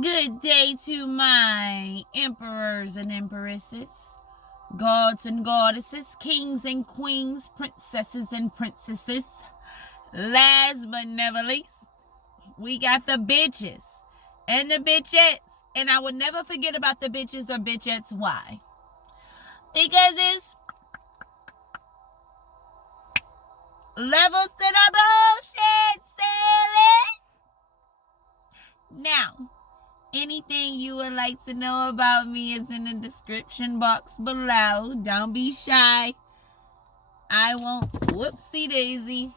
Good day to my emperors and empresses, gods and goddesses, kings and queens, princesses and princesses. Last but never least, we got the bitches and the bitchettes. And I would never forget about the bitches or bitchettes. Why? Because it's levels to the bullshit, silly. Now, anything you would like to know about me is in the description box below. Don't be shy. I won't. Whoopsie daisy.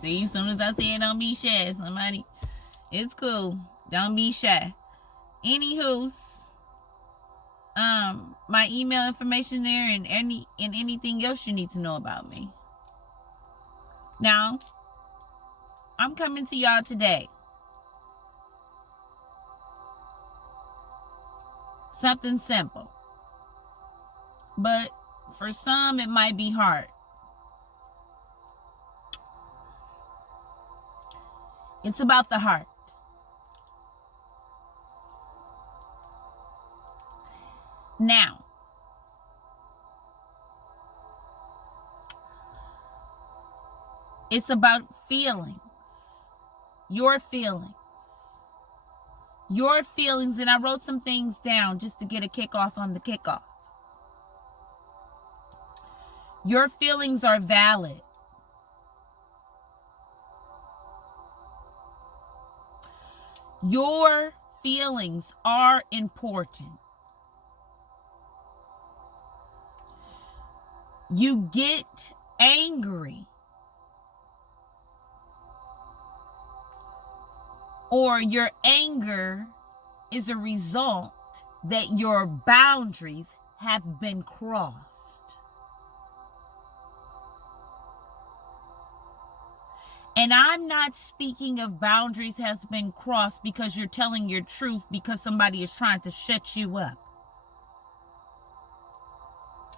See, as soon as I say don't be shy, somebody, it's cool. Don't be shy. Anywho's, my email information there and anything else you need to know about me. Now, I'm coming to y'all today. Something simple. But for some, it might be hard. It's about the heart. Now, it's about feelings. Your feelings. Your feelings. And I wrote some things down just to get a kickoff on the kickoff. Your feelings are valid. Your feelings are important. You get angry, or your anger is a result that your boundaries have been crossed. And I'm not speaking of boundaries has been crossed because you're telling your truth because somebody is trying to shut you up.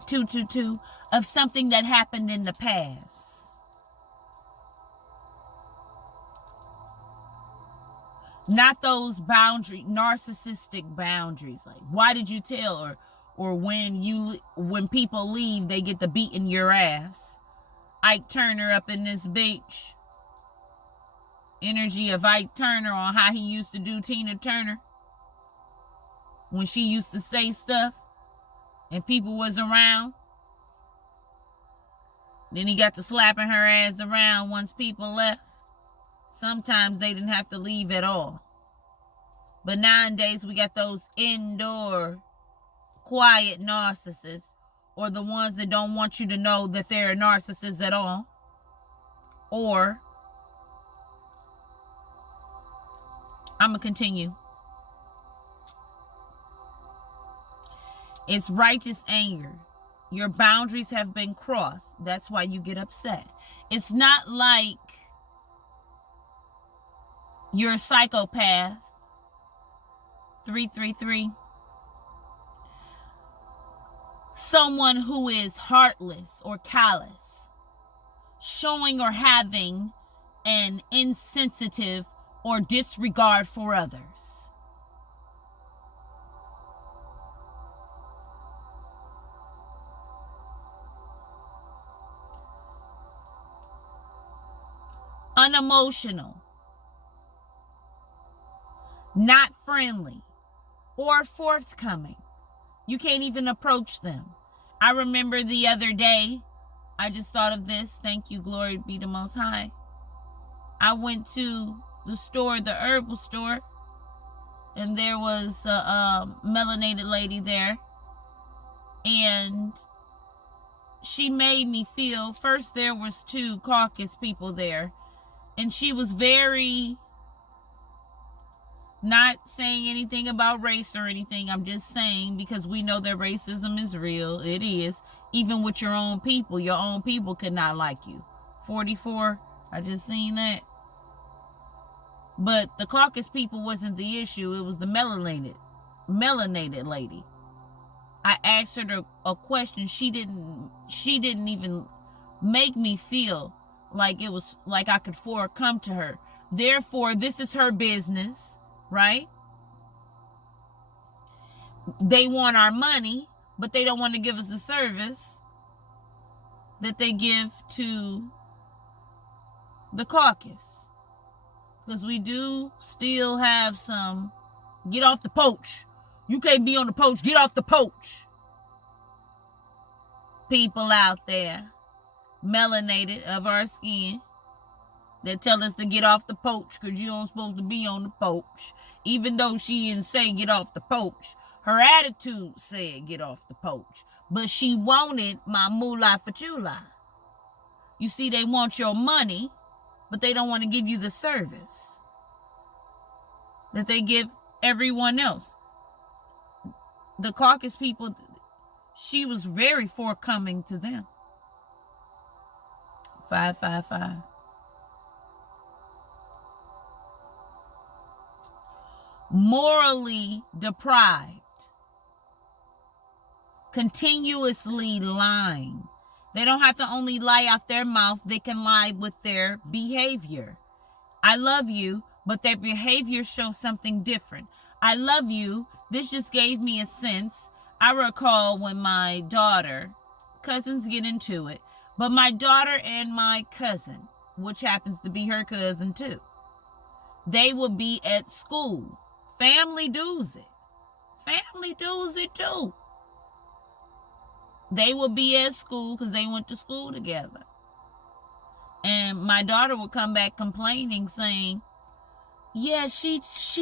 222 of something that happened in the past. Not those narcissistic boundaries. Like, why did you tell? Or when people leave, they get the beating your ass. Ike Turner up in this bitch. Energy of Ike Turner on how he used to do Tina Turner. When she used to say stuff and people was around. Then he got to slapping her ass around once people left. Sometimes they didn't have to leave at all. But nowadays we got those indoor, quiet narcissists, or the ones that don't want you to know that they're a narcissist at all. Or, I'm going to continue. It's righteous anger. Your boundaries have been crossed. That's why you get upset. It's not like you're a psychopath. 333. Someone who is heartless or callous, showing or having an insensitive or disregard for others. Unemotional, not friendly, or forthcoming. You can't even approach them. I remember the other day, I just thought of this. Thank you, glory be to Most High. I went to the store, the herbal store, and there was a melanated lady there. And she made me feel, first there was 2 Caucasus people there. And she was very, not saying anything about race or anything. I'm just saying because we know that racism is real. It is. Even with your own people could not like you. 44, I just seen that. But the Caucasus people wasn't the issue. It was the melanated lady. I asked her a question. She didn't even make me feel like it was like I could come to her. Therefore, this is her business, right? They want our money, but they don't want to give us the service that they give to the caucus. Because we do still have some get off the porch. You can't be on the porch. Get off the porch. People out there, melanated of our skin, that tell us to get off the porch because you don't supposed to be on the porch. Even though she didn't say get off the porch, her attitude said get off the porch. But she wanted my moolah for chula. You see, they want your money, but they don't want to give you the service that they give everyone else. The caucus people, she was very forthcoming to them. 555. Morally deprived. Continuously lying. They don't have to only lie out their mouth, they can lie with their behavior. I love you, but their behavior shows something different. I love you. This just gave me a sense. I recall when my daughter, cousins get into it, but my daughter and my cousin, which happens to be her cousin too, they will be at school. Family does it. Family does it too. They will be at school because they went to school together. And my daughter would come back complaining, saying, yeah, she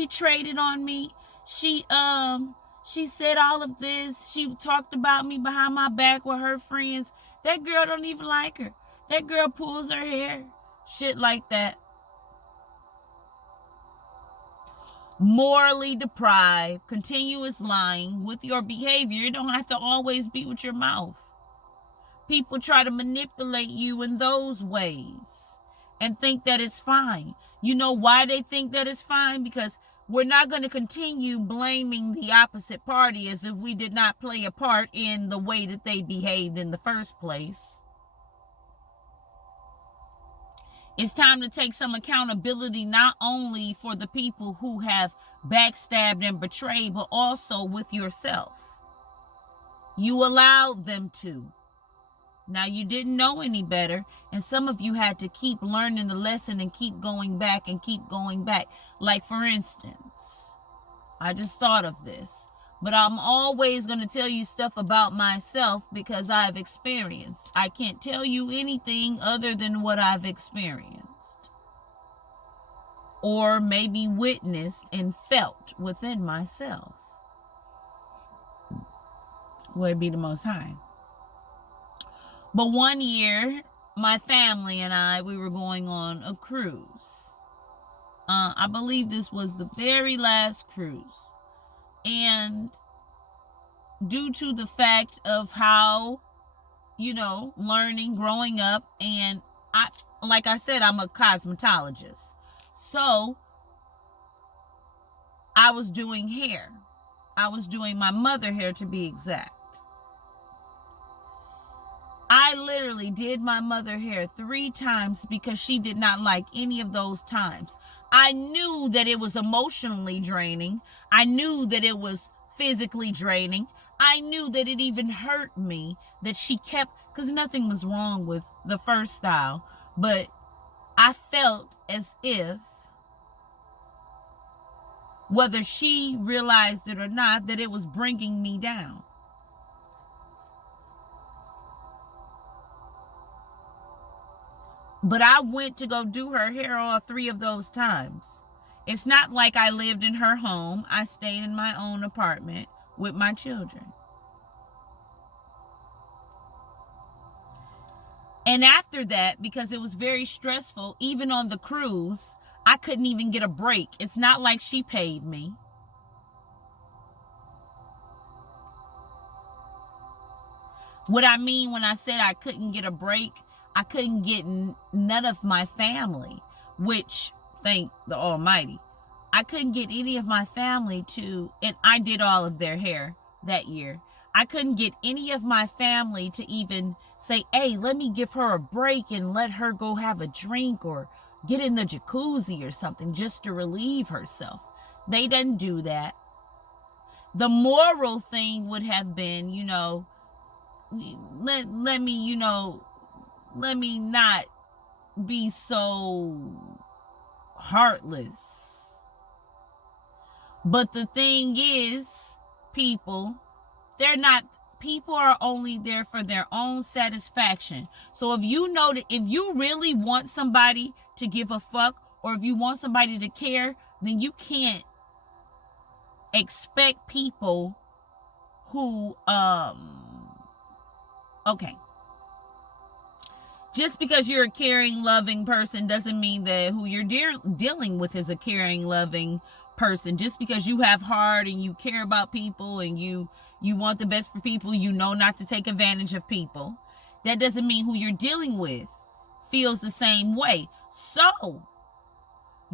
traded on me. She said all of this. She talked about me behind my back with her friends. That girl don't even like her. That girl pulls her hair. Shit like that. Morally deprived, continuous lying with your behavior. It don't have to always be with your mouth. People try to manipulate you in those ways and think that it's fine. You know why they think that it's fine? Because we're not going to continue blaming the opposite party as if we did not play a part in the way that they behaved in the first place. It's time to take some accountability, not only for the people who have backstabbed and betrayed, but also with yourself. You allowed them to. Now, you didn't know any better, and some of you had to keep learning the lesson and keep going back and keep going back. Like, for instance, I just thought of this, but I'm always going to tell you stuff about myself because I've experienced. I can't tell you anything other than what I've experienced or maybe witnessed and felt within myself. Glory be the Most High. But one year, my family and I, we were going on a cruise. I believe this was the very last cruise. And due to the fact of how, learning, growing up, and like I said, I'm a cosmetologist. So I was doing hair. I was doing my mother hair, to be exact. I literally did my mother hair 3 times because she did not like any of those times. I knew that it was emotionally draining. I knew that it was physically draining. I knew that it even hurt me that she kept, because nothing was wrong with the first style, but I felt as if, whether she realized it or not, that it was bringing me down. But I went to go do her hair all 3 of those times. It's not like I lived in her home. I stayed in my own apartment with my children. And after that, because it was very stressful, even on the cruise, I couldn't even get a break. It's not like she paid me. What I mean when I said I couldn't get a break, I couldn't get none of my family, which, thank the Almighty, I couldn't get any of my family to, and I did all of their hair that year. I couldn't get any of my family to even say, hey, let me give her a break and let her go have a drink or get in the jacuzzi or something just to relieve herself. They didn't do that. The moral thing would have been, let me not be so heartless. But the thing is, people are only there for their own satisfaction. So if you know that if you really want somebody to give a fuck, or if you want somebody to care, then you can't expect people who just because you're a caring, loving person doesn't mean that who you're dealing with is a caring, loving person. Just because you have heart and you care about people and you want the best for people, not to take advantage of people, that doesn't mean who you're dealing with feels the same way. So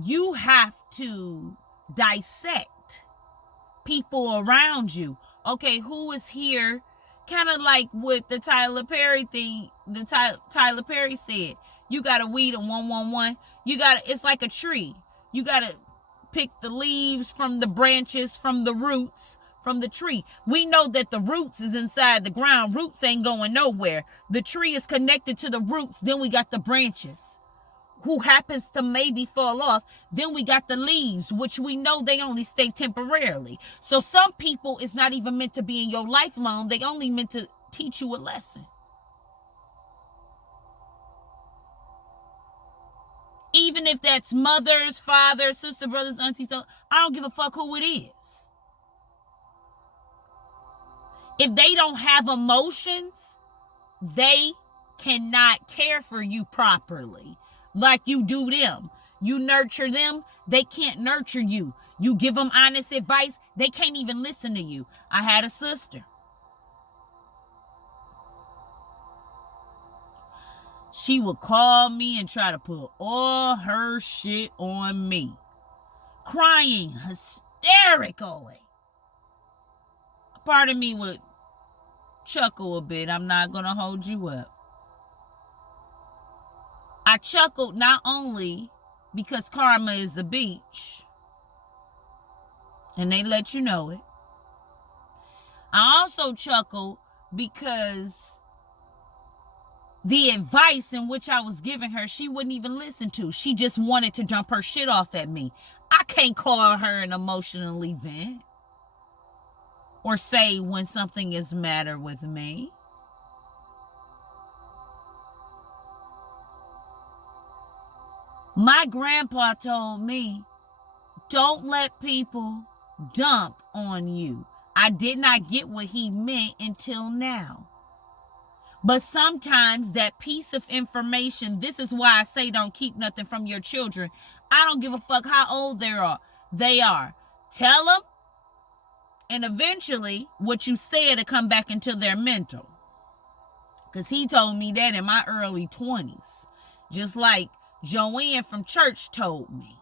you have to dissect people around you. Okay, who is here? Kind of like with the Tyler Perry thing, Tyler Perry said, you got to weed a 111. It's like a tree. You got to pick the leaves from the branches, from the roots, from the tree. We know that the roots is inside the ground. Roots ain't going nowhere. The tree is connected to the roots. Then we got the branches, who happens to maybe fall off. Then we got the leaves, which we know they only stay temporarily. So some people is not even meant to be in your life long. They only meant to teach you a lesson. Even if that's mothers, fathers, sister, brothers, aunties, I don't give a fuck who it is. If they don't have emotions, they cannot care for you properly like you do them. You nurture them, they can't nurture you. You give them honest advice, they can't even listen to you. I had a sister. She would call me and try to put all her shit on me. Crying hysterically. Part of me would chuckle a bit. I'm not going to hold you up. I chuckled not only because karma is a beach, and they let you know it. I also chuckled because the advice in which I was giving her, she wouldn't even listen to. She just wanted to dump her shit off at me. I can't call her an emotional event or say when something is matter with me. My grandpa told me, don't let people dump on you. I did not get what he meant until now. But sometimes that piece of information, this is why I say don't keep nothing from your children. I don't give a fuck how old they are. Tell them, and eventually what you said will come back into their mental. Because he told me that in my early 20s. Just like Joanne from church told me.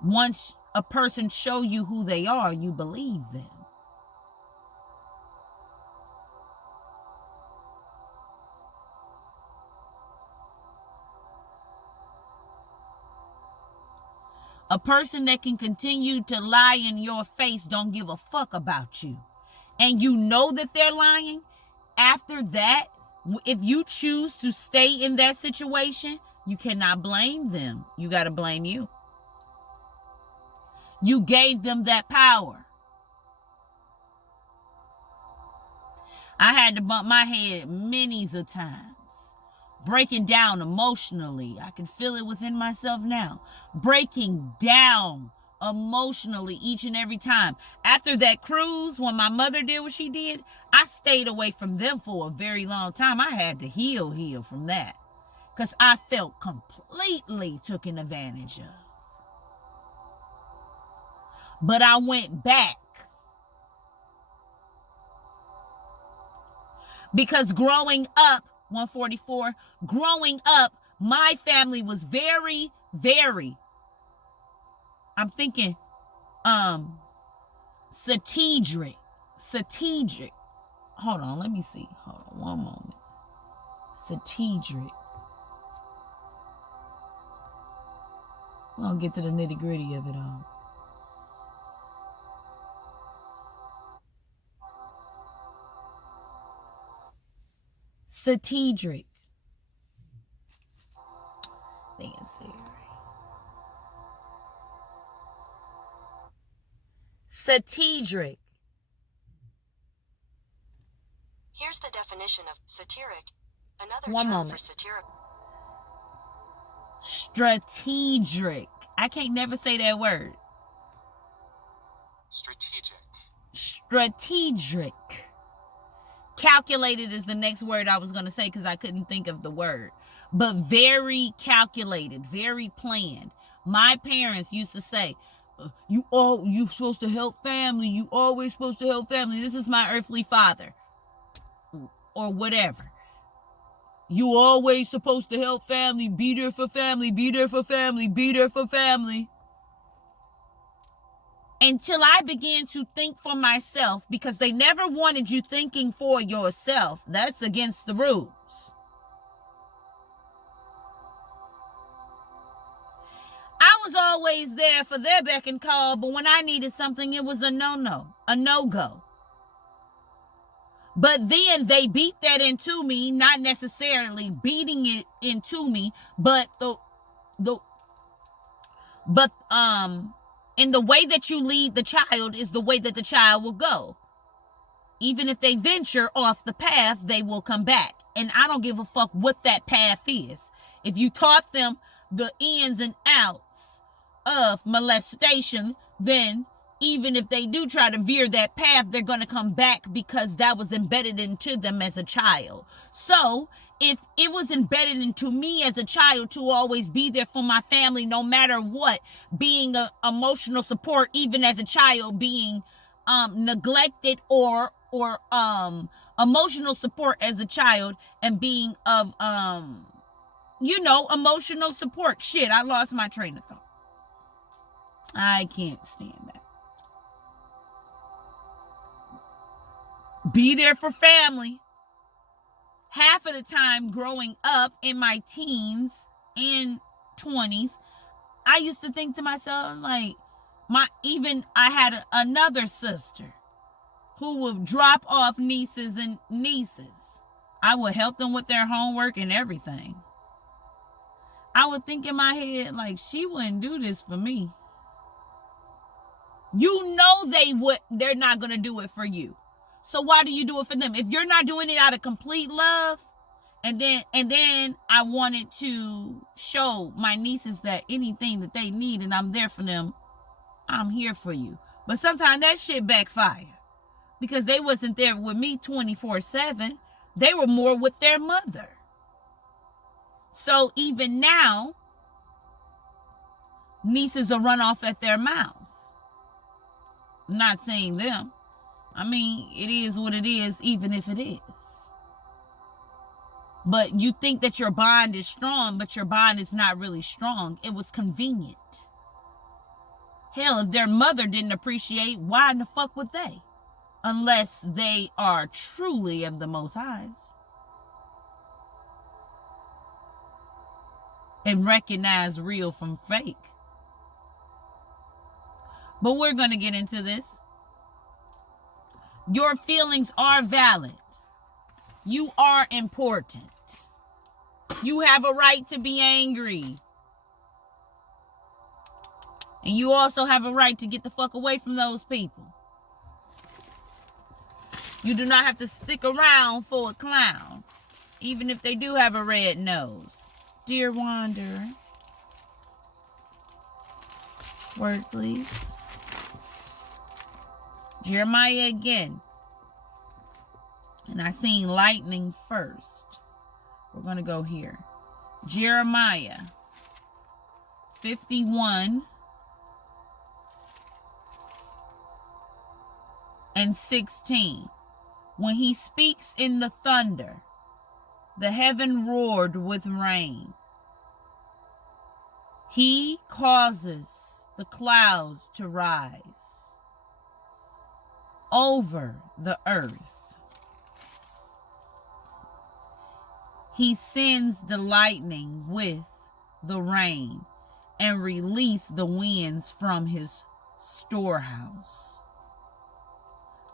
Once a person show you who they are, you believe them. A person that can continue to lie in your face don't give a fuck about you. And you know that they're lying. After that, if you choose to stay in that situation, you cannot blame them. You got to blame you. You gave them that power. I had to bump my head many's a times. Breaking down emotionally. I can feel it within myself now. Breaking down emotionally each and every time. After that cruise, when my mother did what she did, I stayed away from them for a very long time. I had to heal from that. Because I felt completely taken advantage of. But I went back. Because growing up, 144, growing up, my family was very, very, I'm thinking, Strategic. Hold on, let me see. Hold on one moment. Strategic. We'll get to the nitty gritty of it all. Strategic. Strategic. Here's the definition of satiric. Another One term moment. for satiric. Strategic. I can't never say that word. Strategic. Strategic. Calculated is the next word I was going to say because I couldn't think of the word. But very calculated, very planned. My parents used to say, you supposed to help family. You always supposed to help family. This is my earthly father. Or whatever. You always supposed to help family. Be there for family. Be there for family. Be there for family. Until I began to think for myself, because they never wanted you thinking for yourself. That's against the rules. I was always there for their beck and call, but when I needed something, it was a no-no, a no-go. But then they beat that into me, not necessarily beating it into me, but in the way that you lead the child is the way that the child will go. Even if they venture off the path, they will come back. And I don't give a fuck what that path is. If you taught them the ins and outs of molestation, then even if they do try to veer that path, they're going to come back because that was embedded into them as a child. So if it was embedded into me as a child to always be there for my family, no matter what, being a emotional support, even as a child, being neglected or emotional support as a child, and being of emotional support. Shit, I lost my train of thought. I can't stand that. Be there for family. Half of the time growing up in my teens and 20s, I used to think to myself, like, I had another sister who would drop off nieces and nieces. I would help them with their homework and everything. I would think in my head, like, she wouldn't do this for me. You know they're not going to do it for you. So why do you do it for them? If you're not doing it out of complete love, and then I wanted to show my nieces that anything that they need and I'm there for them, I'm here for you. But sometimes that shit backfire because they wasn't there with me 24/7. They were more with their mother. So even now, nieces will run off at their mouth. I'm not saying them. I mean, it is what it is, even if it is. But you think that your bond is strong, but your bond is not really strong. It was convenient. Hell, if their mother didn't appreciate, why in the fuck would they? Unless they are truly of the Most Highs. And recognize real from fake. But we're going to get into this. Your feelings are valid. You are important. You have a right to be angry. And you also have a right to get the fuck away from those people. You do not have to stick around for a clown, even if they do have a red nose. Dear Wanderer. Word, please. Jeremiah again. And I seen lightning first. We're going to go here. Jeremiah 51 and 16. When he speaks in the thunder, the heaven roared with rain. He causes the clouds to rise. over the earth. He sends the lightning with the rain and release the winds from his storehouse.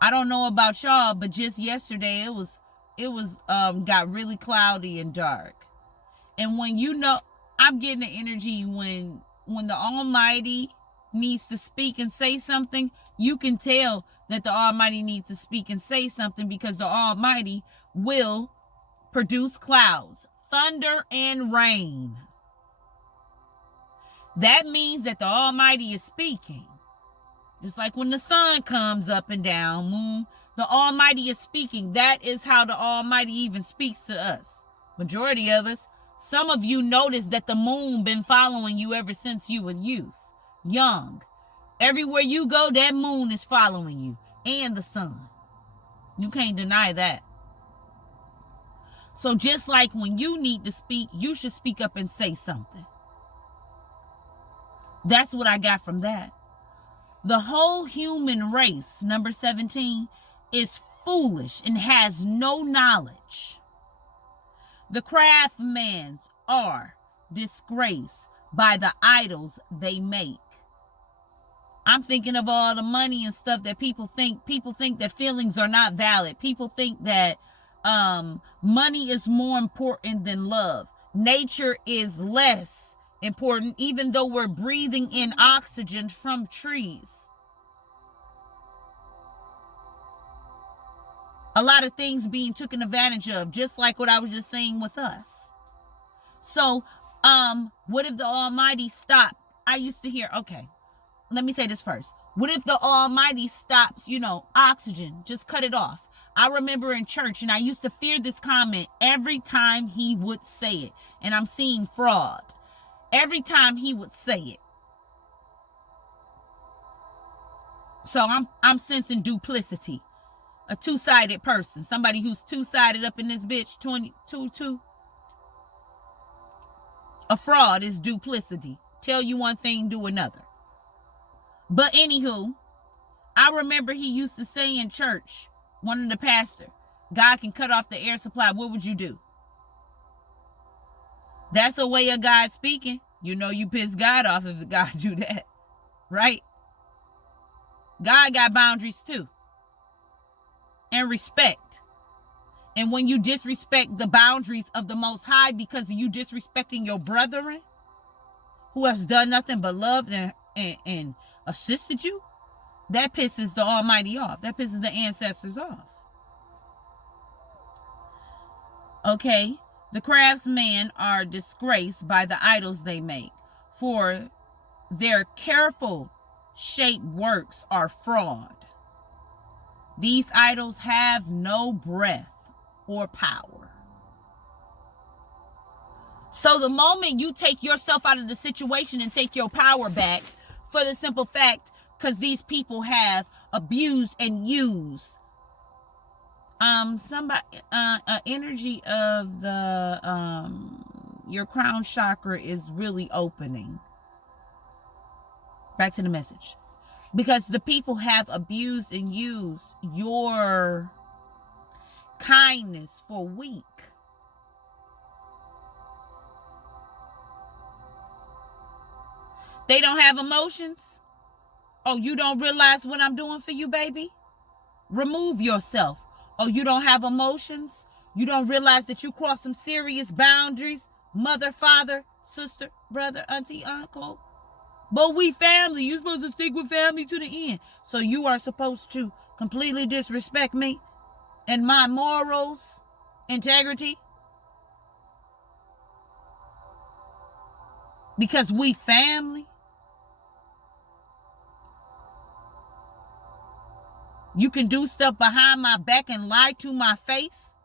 I don't know about y'all, but just yesterday it was got really cloudy and dark. And when I'm getting the energy when the Almighty needs to speak and say something, you can tell that the Almighty needs to speak and say something, because the Almighty will produce clouds, thunder, and rain. That means that the Almighty is speaking. Just like when the sun comes up and down, moon, the Almighty is speaking. That is how the Almighty even speaks to us. Majority of us, some of you notice that the moon been following you ever since you were young. Everywhere you go, that moon is following you, and the sun. You can't deny that. So just like when you need to speak, you should speak up and say something. That's what I got from that. The whole human race, number 17, is foolish and has no knowledge. The craftsmen are disgraced by the idols they make. I'm thinking of all the money and stuff that people think. People think that feelings are not valid. People think that money is more important than love. Nature is less important, even though we're breathing in oxygen from trees. A lot of things being taken advantage of, just like what I was just saying with us. So, what if the Almighty stopped? I used to hear, okay, let me say this first. What if the Almighty stops, oxygen, just cut it off? I remember in church, and I used to fear this comment every time he would say it. And I'm seeing fraud. Every time he would say it. So I'm sensing duplicity. A two-sided person. Somebody who's two-sided up in this bitch. 22. A fraud is duplicity. Tell you one thing, do another. But anywho, I remember he used to say in church, one of the pastor, God can cut off the air supply. What would you do? That's a way of God speaking. You piss God off if God do that. Right? God got boundaries too. And respect. And when you disrespect the boundaries of the Most High because you disrespecting your brethren who has done nothing but loved and assisted you, that pisses the Almighty off. That pisses the ancestors off. Okay? The craftsmen are disgraced by the idols they make, for their careful shaped works are fraud. These idols have no breath or power. So the moment you take yourself out of the situation and take your power back, for the simple fact, because these people have abused and used energy of the your crown chakra is really opening. Back to the message. Because the people have abused and used your kindness for weak. They don't have emotions. Oh, you don't realize what I'm doing for you, baby? Remove yourself. Oh, you don't have emotions? You don't realize that you crossed some serious boundaries? Mother, father, sister, brother, auntie, uncle. But we family. You're supposed to stick with family to the end. So you are supposed to completely disrespect me and my morals, integrity? Because we family? You can do stuff behind my back and lie to my face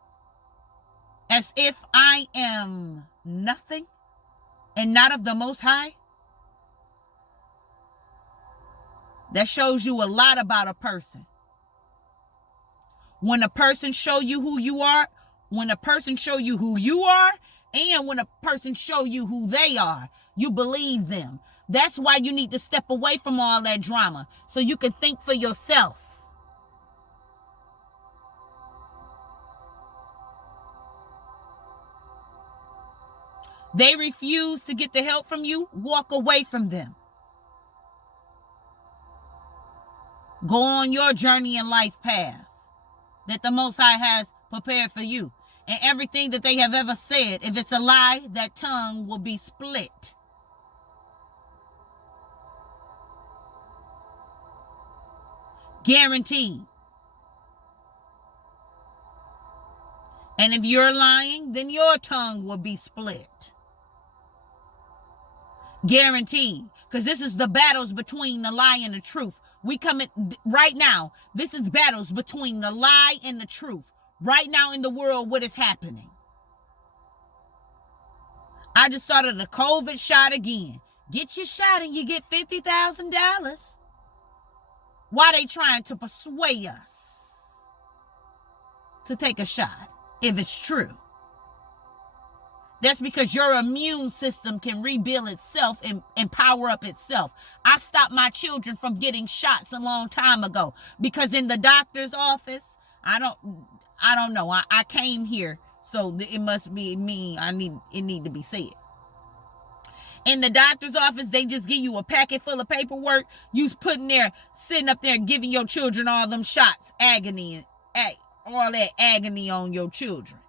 as if I am nothing and not of the Most High? That shows you a lot about a person. When a person show you who you are, when a person show you who you are, and when a person show you who they are, you believe them. That's why you need to step away from all that drama so you can think for yourself. They refuse to get the help from you, walk away from them. Go on your journey in life path that the Most High has prepared for you. And everything that they have ever said, if it's a lie, that tongue will be split. Guaranteed. And if you're lying, then your tongue will be split. Guaranteed. Because this is the battles between the lie and the truth. We come in right now. This is battles between the lie and the truth. Right now in the world, what is happening? I just started a COVID shot again. Get your shot and you get $50,000. Why they trying to persuade us to take a shot if it's true? That's because your immune system can rebuild itself and power up itself. I stopped my children from getting shots a long time ago because in the doctor's office, I don't know. I came here, so it must be me. It need to be said. In the doctor's office, they just give you a packet full of paperwork. You's sitting up there giving your children all them shots, agony, all that agony on your children.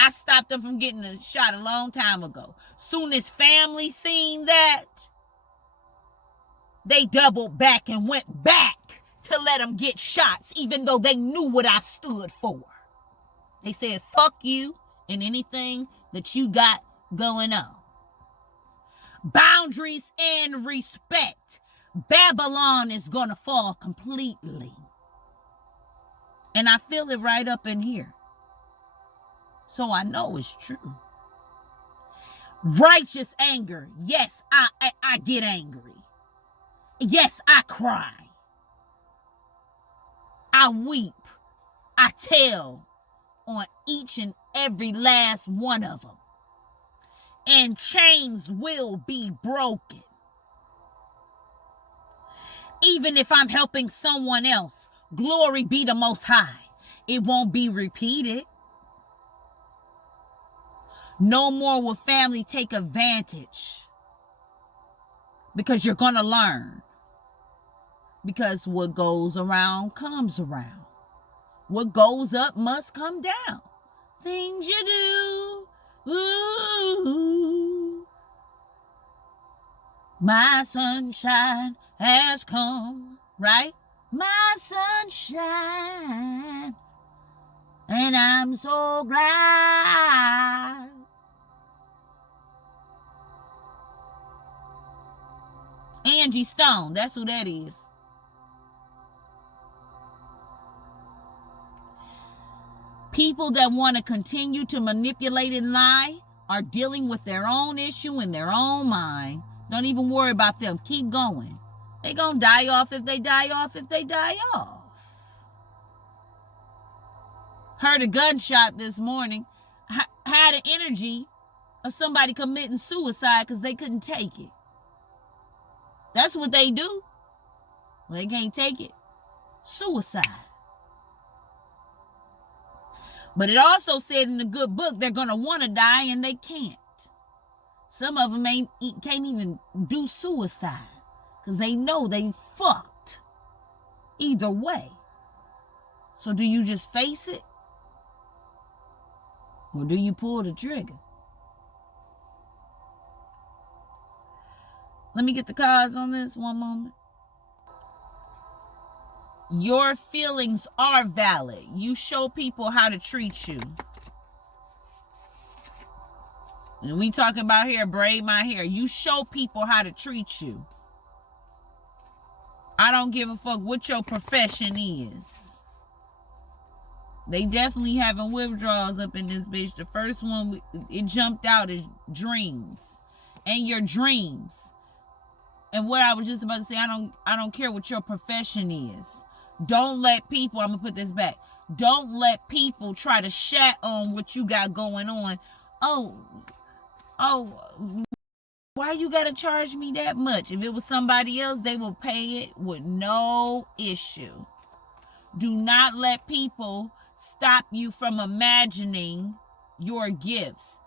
I stopped them from getting a shot a long time ago. Soon as family seen that, they doubled back and went back to let them get shots, even though they knew what I stood for. They said, fuck you and anything that you got going on. Boundaries and respect. Babylon is going to fall completely. And I feel it right up in here. So I know it's true. Righteous anger. Yes, I get angry. Yes, I cry. I weep. I tell on each and every last one of them. And chains will be broken. Even if I'm helping someone else, glory be the Most High. It won't be repeated. No more will family take advantage. Because you're going to learn. Because what goes around comes around. What goes up must come down. Things you do. Ooh. My sunshine has come. Right? My sunshine. And I'm so glad. Angie Stone, that's who that is. People that want to continue to manipulate and lie are dealing with their own issue in their own mind. Don't even worry about them. Keep going. They gonna die off if they die off if they die off. Heard a gunshot this morning. Had an energy of somebody committing suicide because they couldn't take it. That's what they do. Well, they can't take it. Suicide. But it also said in the good book they're going to want to die and they can't. Some of them can't even do suicide because they know they fucked either way. So do you just face it? Or do you pull the trigger? Let me get the cards on this one moment. Your feelings are valid. You show people how to treat you. And we talking about here, braid my hair. You show people how to treat you. I don't give a fuck what your profession is. They definitely having withdrawals up in this bitch. The first one, it jumped out is dreams. And your dreams. And what I was just about to say, I don't care what your profession is. Don't let people, I'm going to put this back. Don't let people try to shat on what you got going on. Oh, why you got to charge me that much? If it was somebody else, they will pay it with no issue. Do not let people stop you from imagining your gifts.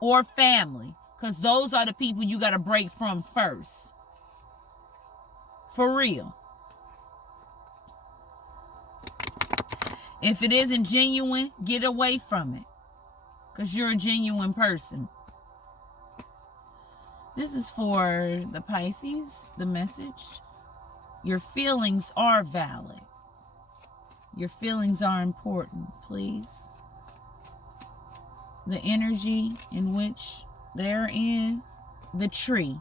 or family, because those are the people you got to break from first. For real. If it isn't genuine, get away from it, because you're a genuine person. This is for the Pisces, the message. Your feelings are valid. Your feelings are important, please. The energy in which they're in, the tree.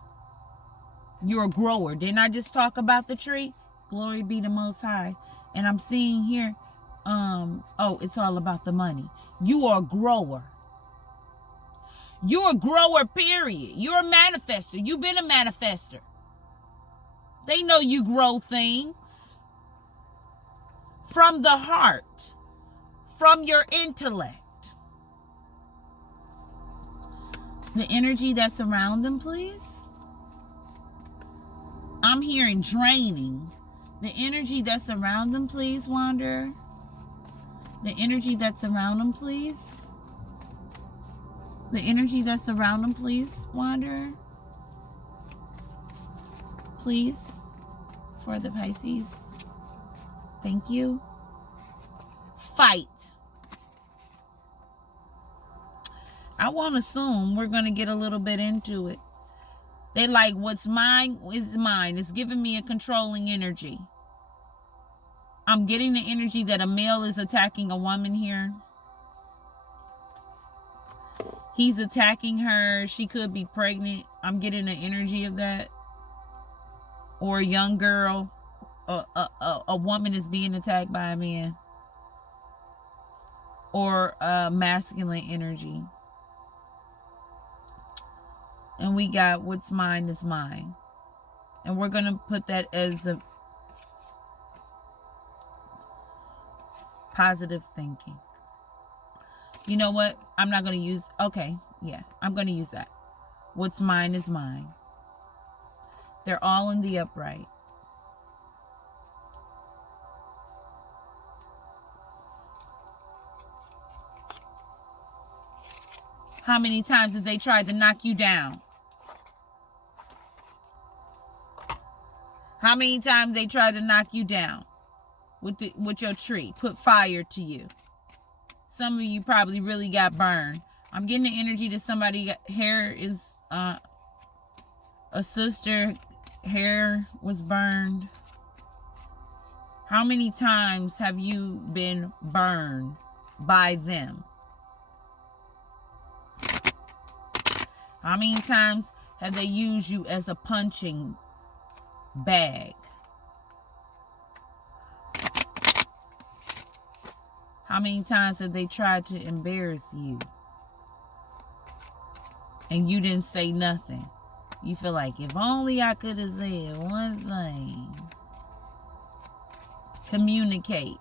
You're a grower. Didn't I just talk about the tree? Glory be the Most High. And I'm seeing here, it's all about the money. You are a grower. You're a grower, period. You're a manifester. You've been a manifester. They know you grow things from the heart, from your intellect. The energy that's around them, please. I'm hearing draining. The energy that's around them, please, Wanderer. The energy that's around them, please. The energy that's around them, please, Wanderer. Please, for the Pisces. Thank you. Fight. I won't assume. We're going to get a little bit into it. They like, what's mine is mine. It's giving me a controlling energy. I'm getting the energy that a male is attacking a woman here. He's attacking her. She could be pregnant. I'm getting the energy of that. Or a young girl. A woman is being attacked by a man. Or a masculine energy. And we got what's mine is mine. And we're going to put that as a positive thinking. You know what? I'm not going to use... Okay, yeah. I'm going to use that. What's mine is mine. They're all in the upright. How many times have they tried to knock you down? How many times they tried to knock you down with your tree? Put fire to you. Some of you probably really got burned. I'm getting the energy that somebody hair is a sister hair was burned. How many times have you been burned by them? How many times have they used you as a punching bag? How many times have they tried to embarrass you? And you didn't say nothing. You feel like, if only I could have said one thing. Communicate.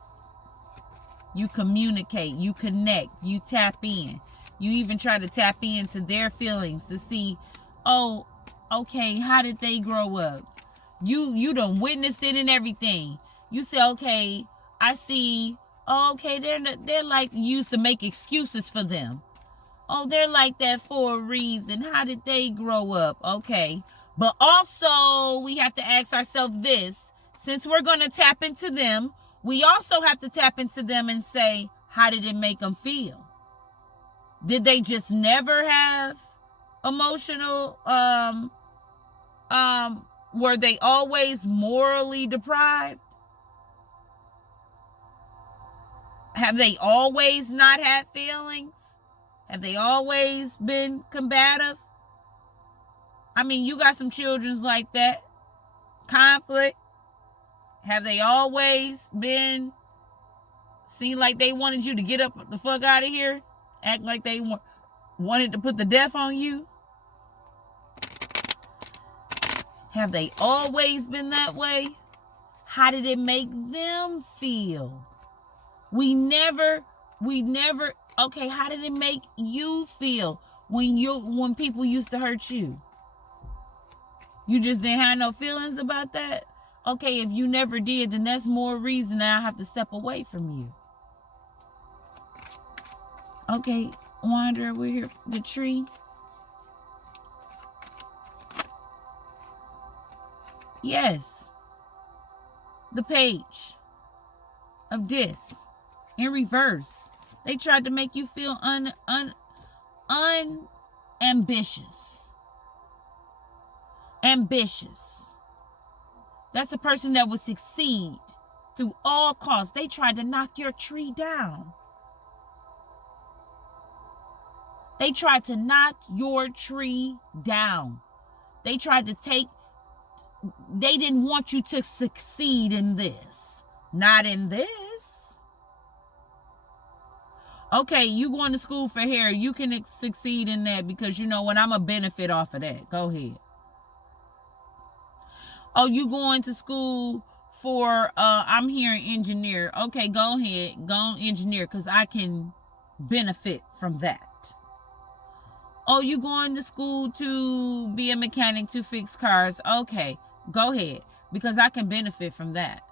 You communicate. You connect. You tap in. You even try to tap into their feelings to see, oh, okay, how did they grow up? You done witnessed it and everything. You say, okay, I see. Oh, okay, they're like you used to make excuses for them. Oh, they're like that for a reason. How did they grow up? Okay. But also, we have to ask ourselves this. Since we're going to tap into them, we also have to tap into them and say, how did it make them feel? Did they just never have emotional, were they always morally deprived? Have they always not had feelings? Have they always been combative? I mean, you got some children's like that. Conflict. Have they always been seem like they wanted you to get up the fuck out of here? Act like they wanted to put the death on you? Have they always been that way? How did it make them feel? We never, okay, how did it make you feel when people used to hurt you? You just didn't have no feelings about that? Okay, if you never did, then that's more reason that I have to step away from you. Okay, Wanderer, we're here. The tree. Yes. The page of this in reverse. They tried to make you feel unambitious. Ambitious. That's a person that would succeed through all costs. They tried to knock your tree down. They tried to knock your tree down. They tried to they didn't want you to succeed in this. Not in this. Okay, you going to school for hair. You can succeed in that because you know what? I'm a benefit off of that. Go ahead. Oh, you going to school for, I'm here an engineer. Okay, go ahead. Go engineer because I can benefit from that. Oh, you going to school to be a mechanic to fix cars? Okay, go ahead, because I can benefit from that.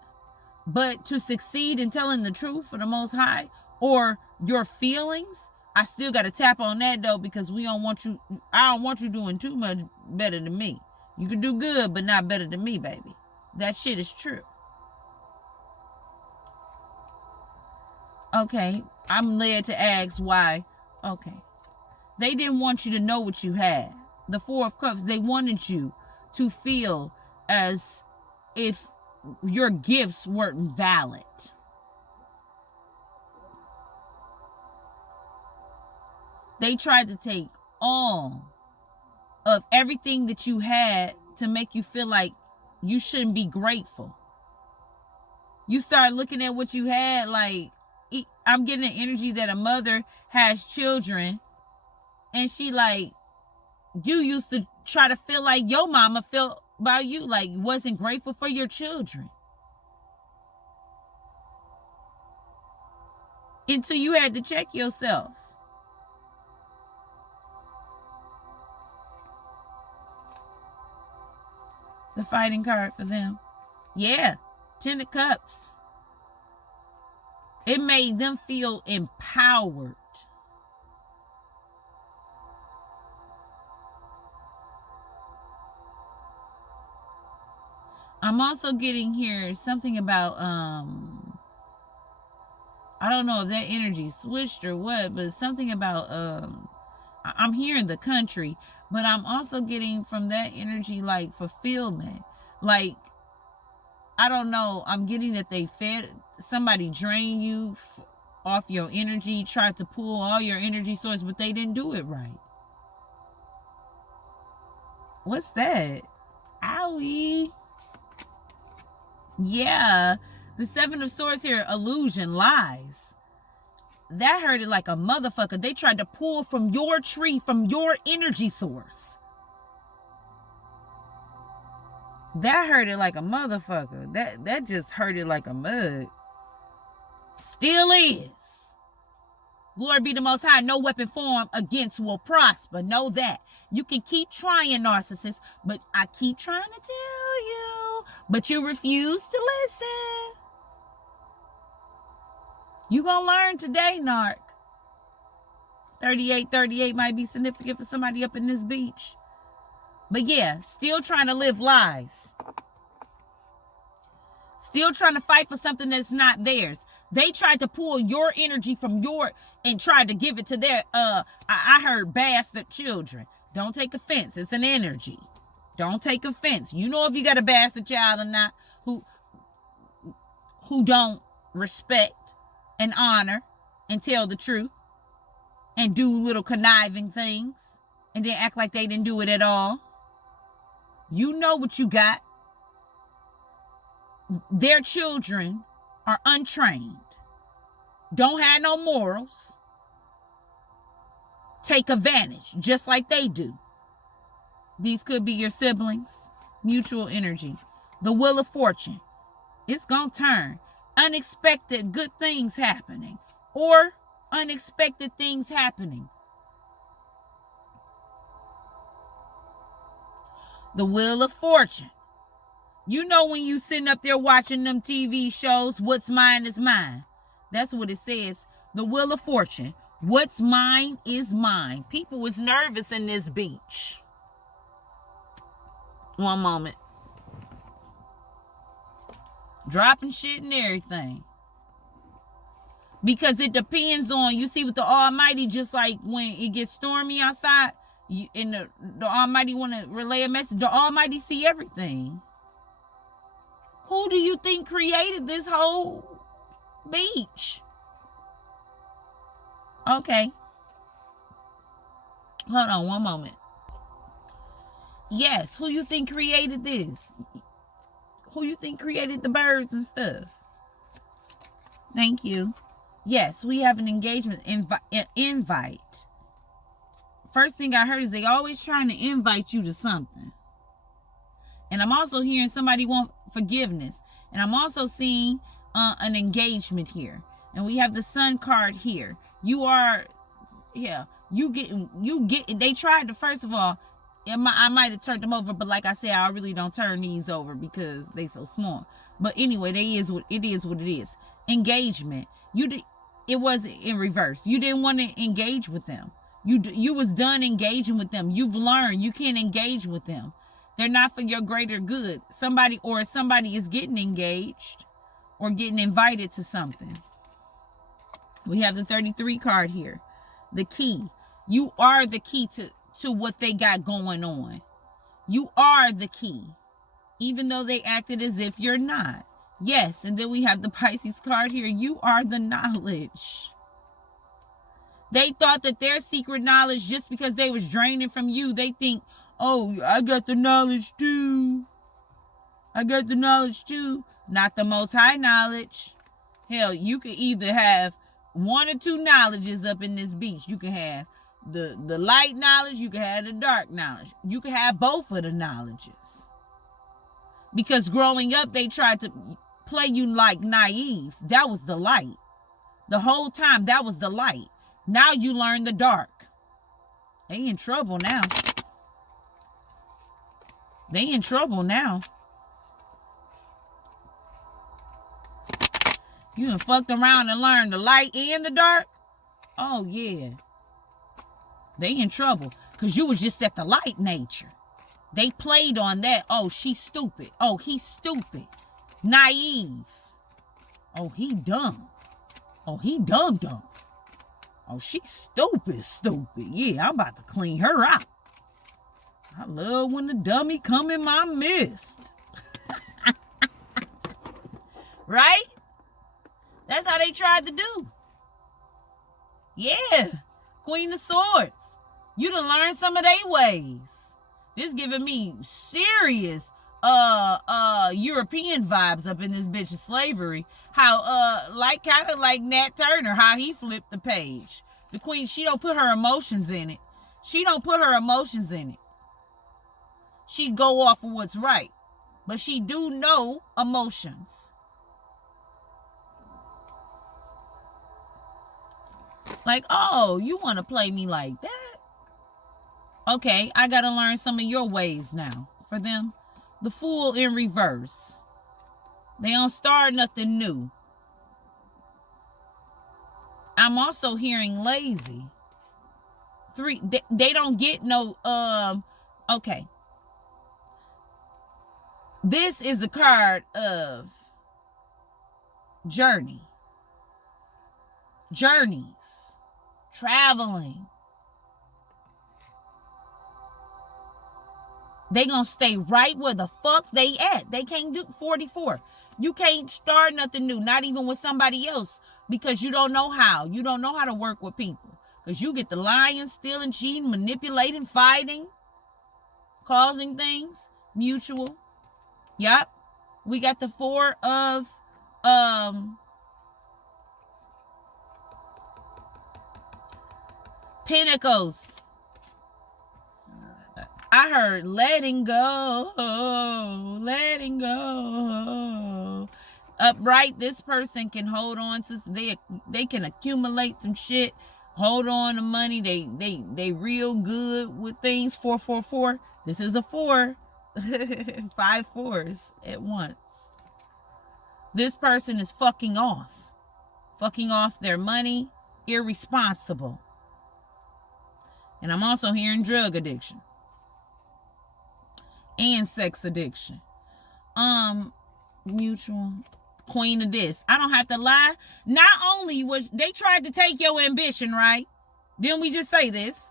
But to succeed in telling the truth for the Most High or your feelings, I still got to tap on that though, because I don't want you doing too much better than me. You can do good, but not better than me, baby. That shit is true. Okay, I'm led to ask why. Okay. They didn't want you to know what you had. The Four of Cups, they wanted you to feel as if your gifts weren't valid. They tried to take all of everything that you had to make you feel like you shouldn't be grateful. You start looking at what you had like, I'm getting the energy that a mother has children. And she like, you used to try to feel like your mama felt about you, like wasn't grateful for your children. Until you had to check yourself. The fighting card for them. Yeah, 10 of Cups. It made them feel empowered. I'm also getting here something about, I don't know if that energy switched or what, but something about, I'm hearing the country, but I'm also getting from that energy like fulfillment. Like, I don't know, I'm getting that they somebody drained you off your energy, tried to pull all your energy source, but they didn't do it right. What's that? Owie. Yeah, the Seven of Swords here, illusion, lies. That hurted like a motherfucker. They tried to pull from your tree, from your energy source. That hurted like a motherfucker. That just hurted like a mug. Still is. Glory be to Most High. No weapon formed against will prosper. Know that. You can keep trying, narcissist, but I keep trying to tell you, but you refuse to listen. You gonna learn today, narc. 38 might be significant for somebody up in this beach. But yeah, still trying to live lies. Still trying to fight for something that's not theirs. They tried to pull your energy from and tried to give it to their, I heard bastard children. Don't take offense. It's an energy. Don't take offense. You know if you got a bastard child or not who don't respect and honor and tell the truth and do little conniving things and then act like they didn't do it at all. You know what you got. Their children are untrained, don't have no morals, take advantage just like they do. These could be your siblings. Mutual energy. The Wheel of Fortune. It's gonna turn. Unexpected good things happening or unexpected things happening. The Wheel of Fortune. You know when you sitting up there watching them TV shows, what's mine is mine. That's what it says. The Wheel of Fortune. What's mine is mine. People was nervous in this beach. One moment. dropping shit and everything. Because it depends on, you see, with the Almighty, just like when it gets stormy outside, and the Almighty want to relay a message, the Almighty see everything. Who do you think created this whole beach? Okay. Hold on one moment. Yes, who you think created this? Who you think created the birds and stuff? Thank you. Yes, we have an engagement invite. First thing I heard is they always trying to invite you to something. And I'm also hearing somebody want forgiveness. And I'm also seeing an engagement here. And we have the Sun card here. You are, yeah, you get, they tried to, first of all, I might have turned them over, but like I said, I really don't turn these over because they so small. But anyway, it is what it is. Engagement. It was in reverse. You didn't want to engage with them. You was done engaging with them. You've learned you can't engage with them. They're not for your greater good. Somebody is getting engaged or getting invited to something. We have the 33 card here. The key. You are the key to what they got going on. You are the key. Even though they acted as if you're not. Yes, and then we have the Pisces card here. You are the knowledge. They thought that their secret knowledge, just because they was draining from you, they think, oh, I got the knowledge too. Not the most high knowledge. Hell, you could either have one or two knowledges up in this beach. You can have the light knowledge. You can have the dark knowledge. You can have both of the knowledges. Because growing up, they tried to play you like naive. That was the light. The whole time, that was the light. Now you learn the dark. They in trouble now. You done fucked around and learned the light and the dark? Oh, yeah. They in trouble. Because you was just at the light nature. They played on that. Oh, she's stupid. Oh, he's stupid. Naive. Oh, he dumb. Oh, he dumb. Oh, she's stupid. Yeah, I'm about to clean her out. I love when the dummy come in my midst. Right? That's how they tried to do. Yeah. Queen of Swords. You done learned some of their ways. This giving me serious European vibes up in this bitch of slavery. How kind of like Nat Turner, how he flipped the page. The queen, she don't put her emotions in it. She go off of what's right. But she do know emotions. Like, oh, you want to play me like that? Okay, I got to learn some of your ways now. For them, the Fool in reverse. They don't start nothing new. I'm also hearing lazy. 3, they don't get no, okay. This is a card of journeys, traveling. They gonna stay right where the fuck they at. They can't do 44. You can't start nothing new, not even with somebody else, because you don't know how. You don't know how to work with people. Because you get the lying, stealing, cheating, manipulating, fighting, causing things, mutual. Yep. We got the 4 of Pentacles. I heard letting go. Upright, this person can hold on to, they can accumulate some shit, hold on to money. They real good with things. 444. This is a 4. 5 4s at once. This person is fucking off their money, irresponsible. And I'm also hearing drug addiction and sex addiction. Mutual. queen of this. I don't have to lie. Not only was they tried to take your ambition, right? Didn't we just say this?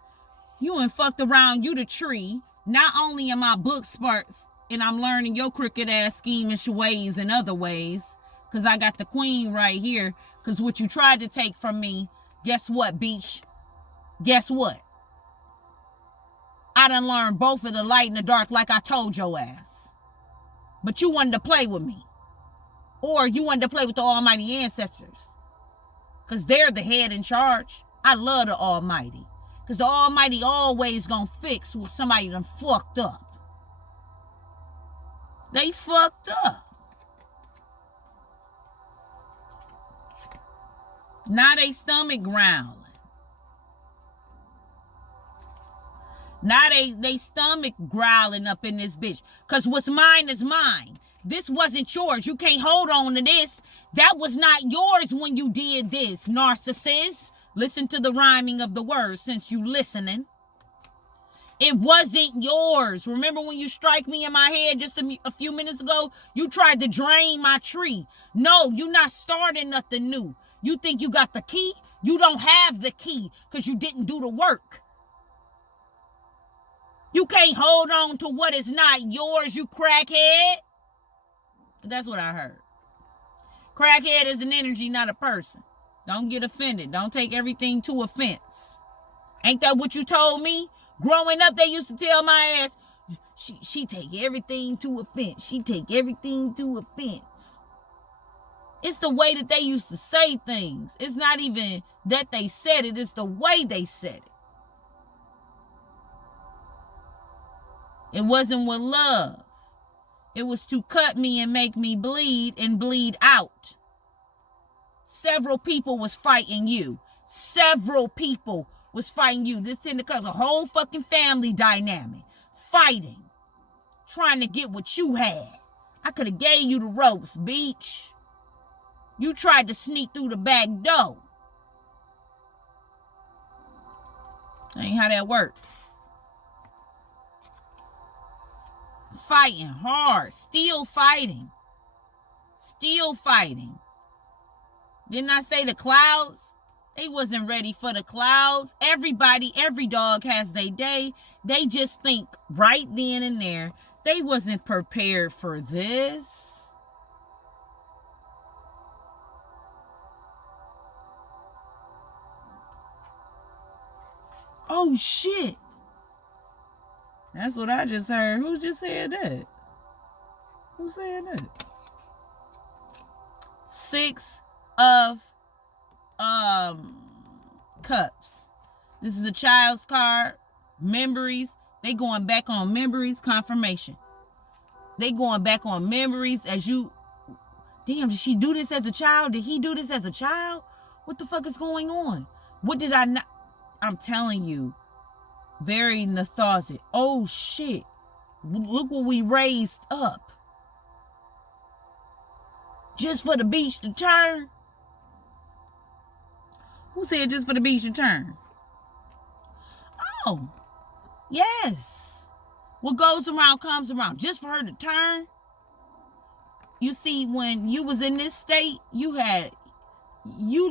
You and fucked around, you the tree. Not only am I book sparks and I'm learning your crooked ass scheme and ways and other ways, because I got the queen right here. Because what you tried to take from me, guess what, beach? Guess what? I done learned both of the light and the dark like I told your ass. But you wanted to play with me. Or you wanted to play with the almighty ancestors. Because they're the head in charge. I love the almighty. Because the almighty always gonna fix what somebody done fucked up. They fucked up. Now they stomach growling. Now they stomach growling up in this bitch. Because what's mine is mine. This wasn't yours. You can't hold on to this. That was not yours when you did this, narcissist. Listen to the rhyming of the words since you listening. It wasn't yours. Remember when you strike me in my head just a few minutes ago? You tried to drain my tree. No, you're not starting nothing new. You think you got the key? You don't have the key because you didn't do the work. You can't hold on to what is not yours, you crackhead. That's what I heard. Crackhead is an energy, not a person. Don't get offended. Don't take everything to offense. Ain't that what you told me? Growing up, they used to tell my ass, she take everything to offense. She take everything to offense. It's the way that they used to say things. It's not even that they said it. It's the way they said it. It wasn't with love. It was to cut me and make me bleed and bleed out. Several people was fighting you. Several people was fighting you. This tended to cause a whole fucking family dynamic. Fighting. Trying to get what you had. I could have gave you the ropes, bitch. You tried to sneak through the back door. That ain't how that worked. Fighting hard. Still fighting. Still fighting. Didn't I say the clouds? They wasn't ready for the clouds. Everybody, every dog has their day. They just think right then and there. They wasn't prepared for this. Oh, shit. That's what I just heard. Who just said that? Who said that? 6 of cups. This is a child's card. Memories. They going back on memories. Confirmation. They going back on memories as you... Damn, did she do this as a child? Did he do this as a child? What the fuck is going on? What did I not... I'm telling you. Very lethargic. Oh, shit. Look what we raised up. Just for the beach to turn? Who said just for the beach to turn? Oh, yes. What goes around comes around. Just for her to turn? You see, when you was in this state, you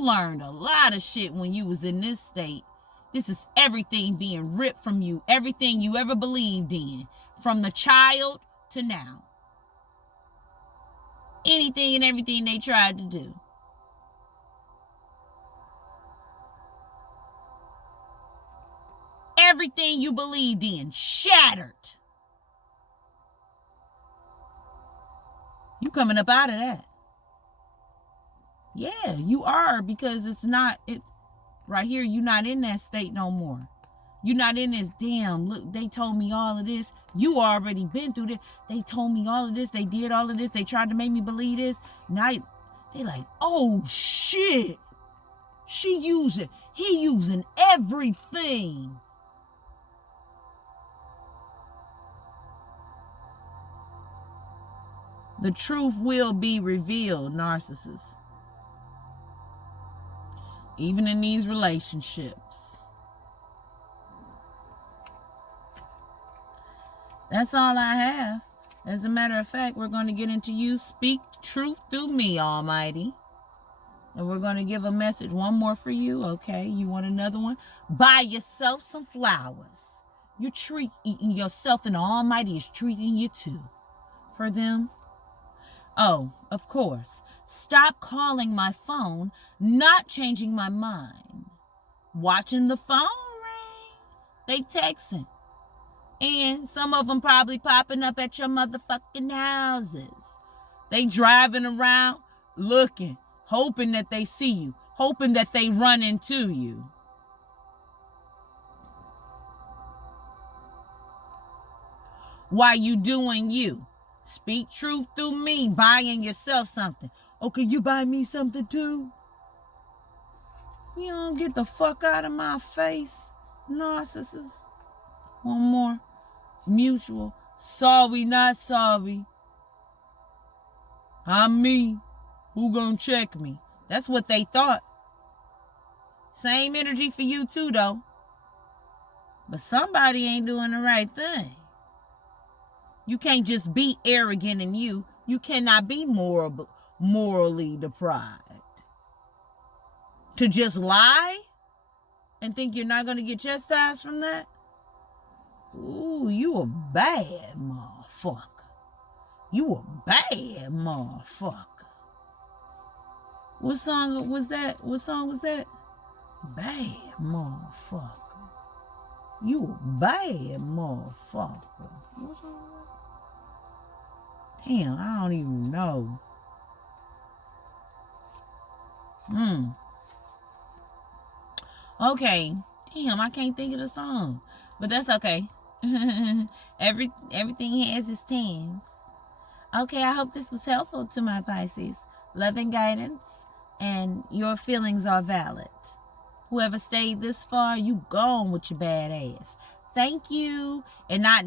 learned a lot of shit when you was in this state. This is everything being ripped from you. Everything you ever believed in. From the child to now. Anything and everything they tried to do. Everything you believed in. Shattered. You coming up out of that. Yeah, you are, because it's not... Right here, you're not in that state no more. You're not in this, damn, look, they told me all of this. You already been through this. They told me all of this. They did all of this. They tried to make me believe this. Now they like, oh, shit. He using everything. The truth will be revealed, narcissists. Even in these relationships. That's all I have. As a matter of fact, we're going to get into you. Speak truth through me, Almighty. And we're going to give a message. One more for you. Okay. You want another one? Buy yourself some flowers. You treat yourself, and the Almighty is treating you too. For them. Oh, of course. Stop calling my phone. Not changing my mind. Watching the phone ring. They texting. And some of them probably popping up at your motherfucking houses. They driving around looking, hoping that they see you, hoping that they run into you. While you doing you. Speak truth through me, buying yourself something. Okay, you buy me something too? You don't get the fuck out of my face, narcissist. One more. Mutual. Sorry, not sorry. I'm me. Who gonna check me? That's what they thought. Same energy for you too, though. But somebody ain't doing the right thing. You can't just be arrogant in you. You cannot be morally deprived. To just lie and think you're not gonna get chastised from that? Ooh, you a bad motherfucker. You a bad motherfucker. What song was that? What song was that? Bad motherfucker. You a bad motherfucker. What song? Damn, I don't even know. Okay. Damn, I can't think of the song. But that's okay. Everything has its times. Okay, I hope this was helpful to my Pisces. Love and guidance, and your feelings are valid. Whoever stayed this far, you gone with your bad ass. Thank you. And not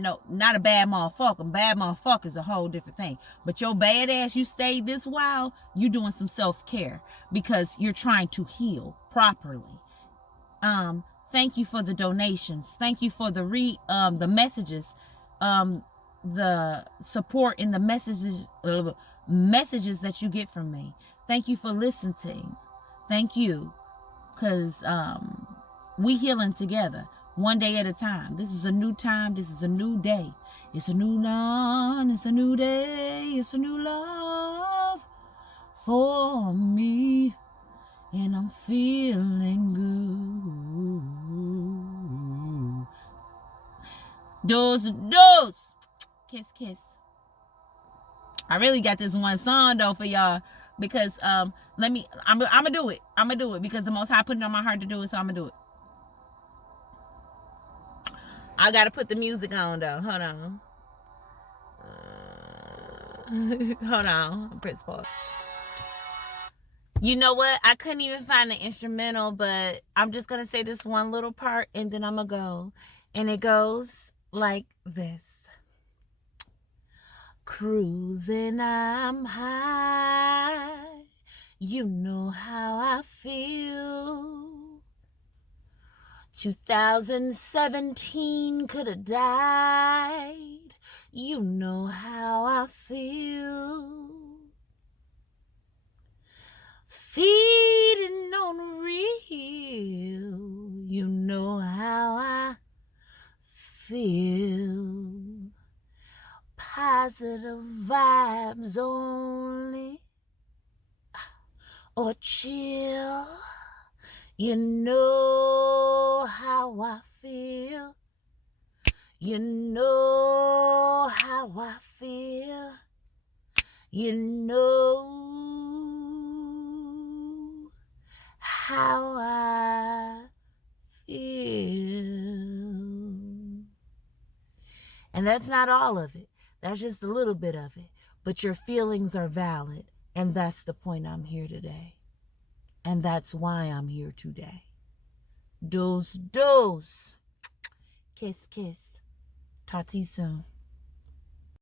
a bad motherfucker. Bad motherfucker is a whole different thing. But your bad ass, you stayed this while, you doing some self-care because you're trying to heal properly. Thank you for the donations. Thank you for the messages, the support in the messages that you get from me. Thank you for listening. Thank you, because we healing together, one day at a time. This is a new time. This is a new day. It's a new dawn. It's a new day. It's a new love for me. And I'm feeling good. Dose. Kiss, kiss. I really got this one song though for y'all because I'm gonna do it. I'm gonna do it because the Most High put it on my heart to do it, so I'm gonna do it. I gotta put the music on though. Hold on. Hold on. Press pause. You know what? I couldn't even find the instrumental, but I'm just going to say this one little part and then I'm going to go. And it goes like this. Cruising, I'm high. You know how I feel. 2017 could have died. You know how I feel. Feeding on real, you know how I feel. Positive vibes only, or chill, you know how I feel. You know how I feel. You know how I feel. And that's not all of it. That's just a little bit of it. But your feelings are valid. And that's the point I'm here today. And that's why I'm here today. Dose. Kiss, kiss. Talk to you soon.